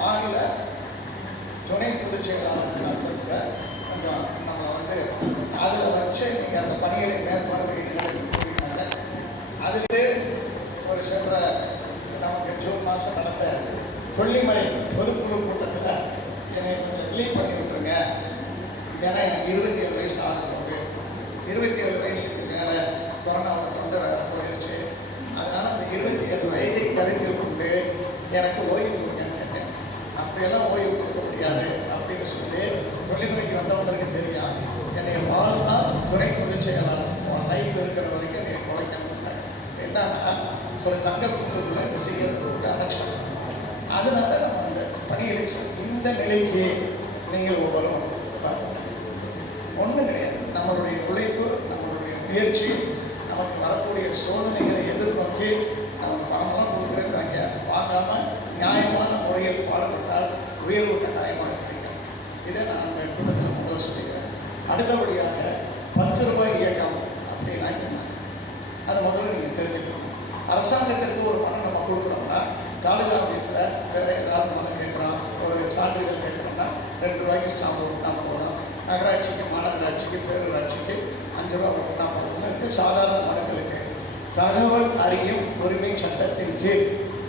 மாநில துணை பொதுச் செயலாளர் கொஞ்சம் நம்ம வந்து அதில் வச்சு நீங்கள் அந்த பணிகளை மேற்பார்வையிடுங்க. அதிலே ஒரு சென்ற நமக்கு ஜூன் மாதம் நடந்த கொல்லிமலை பொதுக்குழு கூட்டத்தில் என்னை ரிலீவ் பண்ணி விட்டுருங்க. ஏன்னா எனக்கு 27 வயசு ஆகும்போது 27 வயசுக்கு மேலே கொரோனாவில் தொண்டை வேற போயிடுச்சு. அதனால் அந்த 27 வயதை கருத்தில் கொண்டு எனக்கு ஓய்வு கொடுக்கன்னு கேட்டேன். அப்படியெல்லாம் ஓய்வு கொடுக்க முடியாது அப்படின்னு சொல்லி கொல்லிமலைக்கு வந்தவங்களுக்கு தெரியும். என்னை வாழ்ந்தா துணை பொதுச் செயலாளர் லைஃப் இருக்கிற வரைக்கும் என்னை குறைக்க முடியாது. என்னன்னா ஒரு தங்கத்துக்குள்ள இந்த செய்யறதுக்கு அணைச்சோம். அதனால நம்ம அந்த பணிகளை இந்த நிலைக்கு நீங்கள் ஒவ்வொருவரும் ஒன்றும் கிடையாது. நம்மளுடைய உழைப்பு, நம்மளுடைய முயற்சி, நமக்கு வரக்கூடிய சோதனைகளை எதிர்நோக்கி நமக்கு பணமெல்லாம் கொடுக்குறாங்க. வாங்காம நியாயமான முறையில் பாடுபட்டால் உயர்வு கட்டாயமாக கிடைக்கும். இதை நான் அந்த கூட்டத்தில் முதல்ல சொல்லிக்கிறேன். அடுத்தபடியாக 10 ரூபாய் இயக்கம் அப்படின்னா என்ன, அதை முதல்ல நீங்கள் தெரிஞ்சுக்கணும். அரசாங்கத்திற்கு ஒரு பணம் நம்ம கொடுக்குறோம்னா தாலுகா ஆஃபீஸில் வேறு ஏதாவது பணம் கேட்குறோம், ஒரு சான்றிதழ் கேட்குறோம்னா 2 ரூபாய்க்கு ஸ்டாம்பு கொடுத்தா போதும். நகராட்சிக்கு, மாநகராட்சிக்கு, பேரூராட்சிக்கு 5 ரூபா கொடுத்தா போதும். சாதாரண மனுக்களுக்கு தகவல் அறியும் உரிமை சட்டத்தின் கீழ்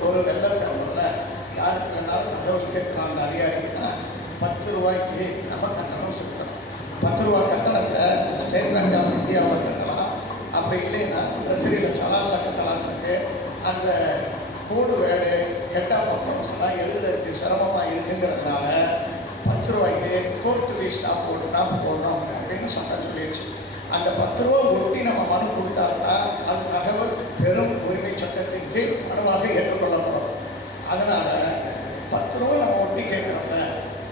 ஒரு வெள்ளக்காரத்தில் யாருக்கு வேணாலும் தகவல் கேட்கலாம். அந்த அதிகாரிக்குன்னா 10 ரூபாய்க்கு நம்ம கட்டணம் செலுத்தணும். 10 ரூபா கட்டணத்தை ஸ்டேட் பேங்க் ஆஃப் இந்தியாவில் கட்டலாம். அப்படி இல்லைன்னா பிரசிடென்ட் சலானில் கட்டலாம்னு அந்த கோடு வேடு கெட்டா பர்ஃபார்மன்ஸ்லாம் எழுதுறதுக்கு சிரமமாக இருக்குங்கிறதுனால 10 ரூபாய்க்கு கோர்ட்டு ஃபீஸ்டாக போட்டுனா போதும் அப்படின்னு சட்டம் சொல்லிடுச்சு. அந்த 10 ரூபா ஒட்டி நம்ம மனு கொடுத்தாதான் அது தகவல் பெரும் உரிமை சட்டத்தின் கீழ் மனுவாக ஏற்றுக்கொள்ளப்படும். அதனால் 10 ரூபா நம்ம ஒட்டி கேட்குறோம்ல,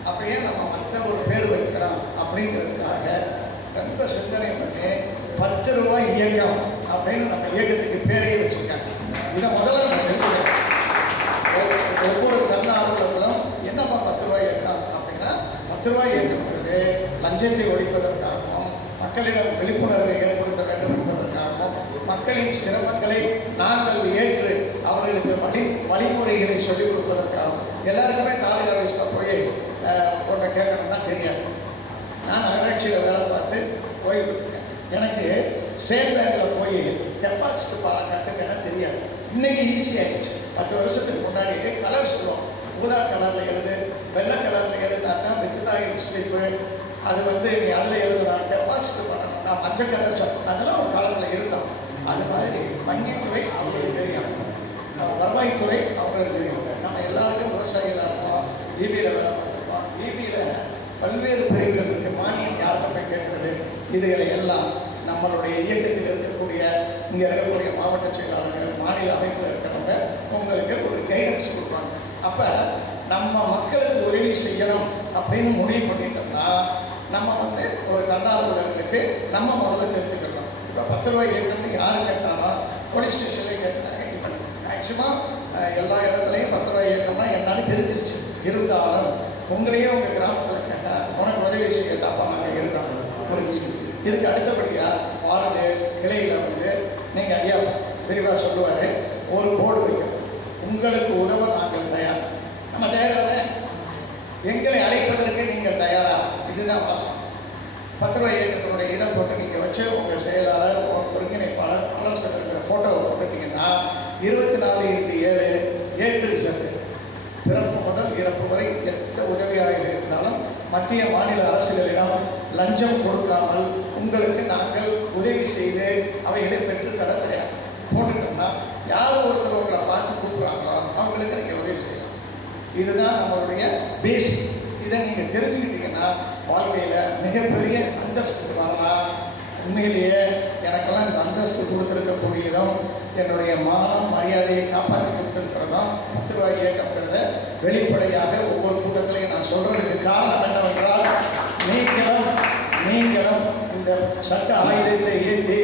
அப்படியே நம்ம மற்ற ஒரு பேர் வைக்கிறோம் அப்படிங்கிறதுக்காக ரொம்ப சிந்தனை பண்ணி 10 ரூபாய் இயக்கம் அப்படின்னு நம்ம இயக்கத்துக்கு பேரையே வச்சுருக்காங்க. இதை முதல்ல நம்ம தெரிஞ்சுக்கணும். ஒவ்வொரு தன்னார்வலர்களும் என்னப்பா 10 ரூபாய் இயக்கம் அப்படின்னா, 10 ரூபாய் இயக்கம்ங்கிறது லஞ்சத்தை ஒழிப்பதற்காகவும், மக்களிடம் விழிப்புணர்வை ஏற்படுத்த வேண்டும் என்பதற்காகவும், மக்களின் சிரமங்களை நாங்கள் ஏற்று அவர்களுக்கு வழிமுறைகளை சொல்லிக் கொடுப்பதற்காகவும். எல்லாருக்குமே தாலுகா ஆஃபீஸில் போய் ஒன்றை கேட்கணும்னா தெரியாது. நான் நகராட்சியில் வேலை பார்த்து போய்விட்டுருக்கேன். எனக்கு ஸ்டேட் பேங்கில் போய் டெபாசிட் பணம் கட்டுங்கன்னா தெரியாது. இன்னைக்கு ஈஸி ஆயிடுச்சு. 10 வருஷத்துக்கு முன்னாடி கலர் சொல்லுவோம். ஊதா கலரில் எழுது, வெள்ளை கலரில் எழுதுனா தான் வித்ட்ராயல் ஸ்லிப்பு. அது வந்து நீ அதில் எழுதலாம், டெபாசிட் பண்ணணும். நான் மஞ்சள் கலர் சொல்லணும். அதெல்லாம் ஒரு காலத்தில் இருந்தோம். அது மாதிரி வங்கித்துறை அவங்களுக்கு தெரியும், வருவாய்த்துறை அவங்களுக்கு தெரியும். நம்ம எல்லாருக்கும் விவசாயிகளாக இருக்கோம், ஈபியில் வேலை பார்த்துருக்கோம். ஈபியில் பல்வேறு பிரிவுகள் இருக்குது. மானியம் யாருக்கும் போய் கேட்குறது, இதுகளை எல்லாம் நம்மளுடைய இயக்கத்தில் இருக்கக்கூடிய இங்கே இருக்கக்கூடிய மாவட்ட செயலாளர்கள், மாநில அமைப்பில் இருக்கிறவங்க உங்களுக்கு ஒரு கைடன்ஸ் கொடுப்பாங்க. அப்போ நம்ம மக்களுக்கு உதவி செய்யணும் அப்படின்னு முடிவு பண்ணிட்டோம்னா நம்ம வந்து ஒரு தன்னார்வலர்களுக்கு நம்ம முதல்ல தெரிஞ்சுக்கணும். இப்போ 10 ரூபாய் இயக்கம்னு யார் கேட்டாலும் போலீஸ் ஸ்டேஷன்லேயே கேட்டாங்க. இப்போ மேக்சிமம் எல்லா இடத்துலையும் 10 ரூபாய் இயக்கம்னா என்னன்னு தெரிஞ்சிருச்சு. இருந்தாலும் உங்களையே உங்கள் கிராமத்தில் கேட்டால் உனக்கு உதவி செய்யட்டாப்பா நாங்கள் இருக்கிறோம் புரிஞ்சு. இதுக்கு அடுத்தபடியாக வார்டு கிளையில் வந்து நீங்கள் ஐயா விரிவாக சொல்லுவார், ஒரு போர்டு வைக்கும், உங்களுக்கு உதவ நாங்கள் தயார். நம்ம தயாராக, எங்களை அழைப்பதற்கு நீங்கள் தயாரா? இதுதான் வாசம். 10 ரூபாய் இயக்கத்தினுடைய இதை போட்டு நீங்கள் வச்சு உங்கள் செயலாளர், ஒருங்கிணைப்பாளர், ஆலோசனை இருக்கிற ஃபோட்டோவை போட்டுட்டீங்கன்னா 24/7 ஏற்று சென்று பிறப்பு முதல் இறப்பு வரை எந்த உதவியாக இருந்தாலும் மத்திய மாநில அரசுகளிடம் லஞ்சம் கொடுக்காமல் உங்களுக்கு நாங்கள் உதவி செய்து அவைகளை பெற்று தர தயார். போட்டுட்டோம்னா யார் ஒருத்தர் உங்களை பார்த்து கூப்பிட்றாங்களோ அவங்களுக்கு நீங்கள் உதவி செய்யலாம். இதுதான் நம்மளுடைய பேசிக். இதை நீங்கள் தெரிஞ்சுக்கிட்டீங்கன்னா வாழ்க்கையில் மிகப்பெரிய அந்தஸ்து வரலாம். உண்மையிலேயே எனக்கெல்லாம் இந்த அந்தஸ்து கொடுத்துருக்கக்கூடியதும் என்னுடைய மானம் மரியாதையை காப்பாற்றி கொடுத்துருக்கிறதும் 10 ரூபாய் இயக்கம்ங்கிறத வெளிப்படையாக ஒவ்வொரு கூட்டத்திலையும் நான் சொல்கிறதுக்கு காரணம் என்னவென்றால், நீங்களும் இந்த சட்ட ஆயுதத்தை ஏந்தி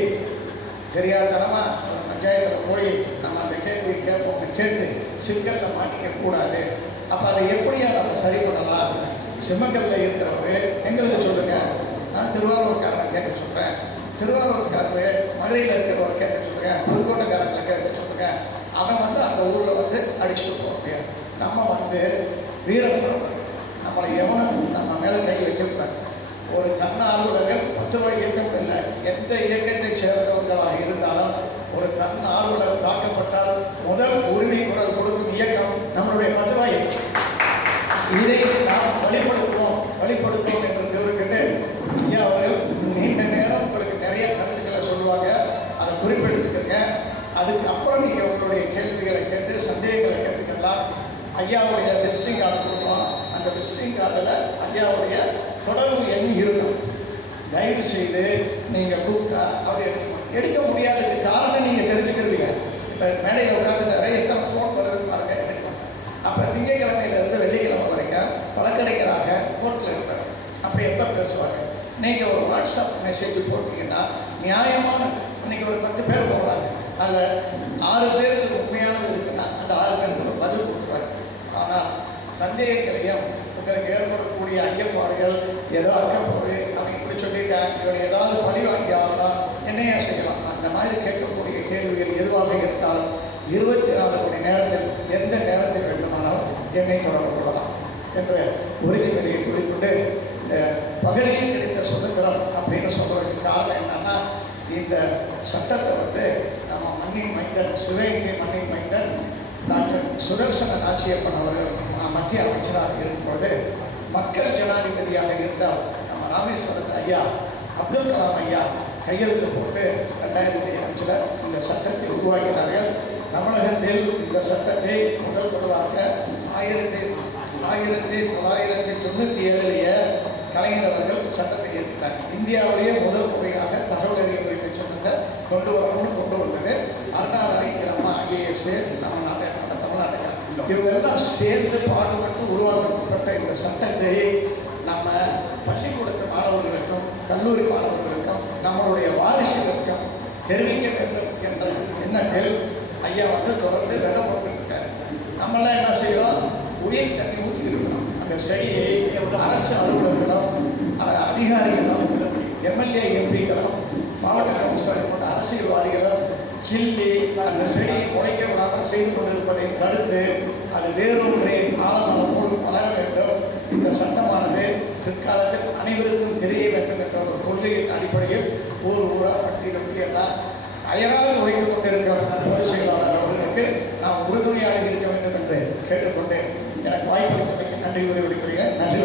தெரியாதனமாக பஞ்சாயத்தில் போய் நம்ம அந்த கேள்வி கேட்போம், கேட்டு சிக்கலில் மாட்டிக்க கூடாது. அப்போ அதை எப்படியா நம்ம சரி பண்ணலாம்? சிம்மக்கல்ல இருக்கிறவரு எங்களுக்கு சொல்லுங்கள், நான் திருவாரூர்காரனை கேட்க சொல்கிறேன், திருவாரூர்காரர் மதுரையில் இருக்கிறவரை கேட்க சொல்லுங்கள், புதுக்கோட்டைக்காரங்களை கேட்க சொல்லுங்கள். அவன் வந்து அந்த ஊரில் வந்து அடிச்சுட்டு போக முடியாது. நம்ம வந்து வீரம். நம்மளை எவனும் நம்ம மேலே கை வைக்கக்கூடாது. ஒரு தன்னார்வலர்கள் 10 ரூபாய் இயக்கம் இல்லை, எந்த இயக்கத்தை சேர்ந்தவர்களாக இருந்தாலும் ஒரு தன்னார்வலர் தாக்கப்பட்டால் முதல் உரிமை குரல் கொடுக்கும் இயக்கம் நம்மளுடைய 10 ரூபாய். இதை நாம் வழிபடுத்துவோம் என்று கூறுகிட்டு ஐயா அவர்கள் நீண்ட நேரம் உங்களுக்கு நிறைய கருத்துக்களை சொல்லுவாங்க, அதை குறிப்பெடுத்துக்கங்க. அதுக்கு அப்புறம் நீங்கள் உங்களுடைய கேள்விகளை கேட்டு சந்தேகங்களை கேட்டுக்கலாம். ஐயாவுடைய விசிட்டிங் கார்டு கொடுக்கலாம். அந்த விசிட்டிங் கார்டில் ஐயாவுடைய தொடர்பு எண் இருக்கும். தயவு செய்து நீங்கள் கூப்பிட்டா அவர் எடுக்க முடியாததுக்கு காரணம் நீங்கள் தெரிஞ்சுக்கிறீங்க. இப்போ மேடையில் உட்காந்து நிறைய எத்தனை ஃபோன் வருது பாருங்க, எடுக்க மாட்டேன். அப்போ திங்கட்கிழமையிலேருந்து வெள்ளிக்கிழமை வரைக்கும் வழக்கறிஞராக கோர்ட்டில் இருப்பார். அப்போ எப்போ பேசுவாங்க? நீங்கள் ஒரு வாட்ஸ்அப் மெசேஜ் போட்டீங்கன்னா நியாயமான, இன்னைக்கு ஒரு 10 பேர் போடுறாங்க, அதில் 6 பேருக்கு உண்மையானது இருக்குன்னா அந்த 6 பேருக்கு ஒரு பதில் கொடுத்துருவாங்க. ஆனால் சந்தேகங்களையும் உங்களுக்கு ஏற்படக்கூடிய ஐயப்பாடுகள், ஏதோ அக்கப்போடு அவங்க இப்படி சொல்லிட்டேன், இவரை ஏதாவது பழி வாங்கி ஆகலாம், என்னையா செய்யலாம், அந்த மாதிரி கேட்கக்கூடிய கேள்விகள் எதுவாக இருந்தால் 24 மணி நேரத்தில் எந்த நேரத்தில் வேண்டுமானாலும் என்னை தொடர்பு கொள்ளலாம் என்ற உறுதிமொழியை குறிப்பிட்டு இந்த பகலில் கிடைத்த சுதந்திரம் அப்படின்னு சொல்றதுக்கு காரணம் என்னன்னா, இந்த சட்டத்தை நம்ம மண்ணின் மைந்தன், சிவகங்கை மண்ணின் மைந்தன் டாக்டர் சுதர்சன நாச்சியப்பன் அவர்கள் மத்திய அமைச்சராக இருக்கும்போது மக்கள் ஜனாதிபதியாக இருந்தால் நம்ம ராமேஸ்வரத்து ஐயா அப்துல் கலாம் ஐயா கையெழுத்து போட்டு 2005 இந்த சட்டத்தை உருவாக்கினார்கள். தமிழகத்தில் இந்த சட்டத்தை முதலாக 1997 கலைஞர் அவர்கள் சட்டத்தை ஏற்றினார். இந்தியாவிலேயே முதல் முறையாக தகவல் அறிய உரிமை சட்டத்தை கொண்டு வந்தது அருணாதனைங்கிற அம்மா IAS தமிழ்நாட்டுக்கு இவங்கெல்லாம் சேர்ந்து பாடுபட்டு உருவாக்கப்பட்ட இந்த சட்டத்தை நம்ம பள்ளிக்கூடத்து மாணவர்களுக்கும் கல்லூரி மாணவர்களுக்கும் நம்மளுடைய வாரிசுகளுக்கும் தெரிவிக்க வேண்டும் என்ற எண்ணத்தில் ஐயா தொடர்ந்து விதை போட்டுருக்காரு. நம்மளாம் என்ன செய்யறோம்? உயிர் தண்ணி ஊற்றி இருக்கணும். அந்த செடியை அரசு அலுவலர்களும் அதிகாரிகளும் MLA MPக்களும் மாவட்ட கவுன்சிலர் போன்ற அரசியல்வாதிகளும் கிள்ளி அந்த செடியை முளைக்க விடாமல் செய்து கொண்டிருப்பதை தடுத்து அது வேறொன்றை ஆழமான போல் வளர வேண்டும். இந்த சட்டமானது பிற்காலத்தில் அனைவருக்கும் தெரிய வேண்டும் என்ற ஒரு கொள்கையின் அடிப்படையில் ஊராக பட்டியலுக்கு எல்லாம் அயராது உழைத்துக் கொண்டிருக்கிற பொதுச் செயலாளர் அவர்களுக்கு நாம் உறுதுணையாக இருக்க வேண்டும் என்று கேட்டுக்கொண்டு எனக்கு வாய்ப்பளித்தமைக்கு நன்றி கூறி விடுக்கிறேன். நன்றி.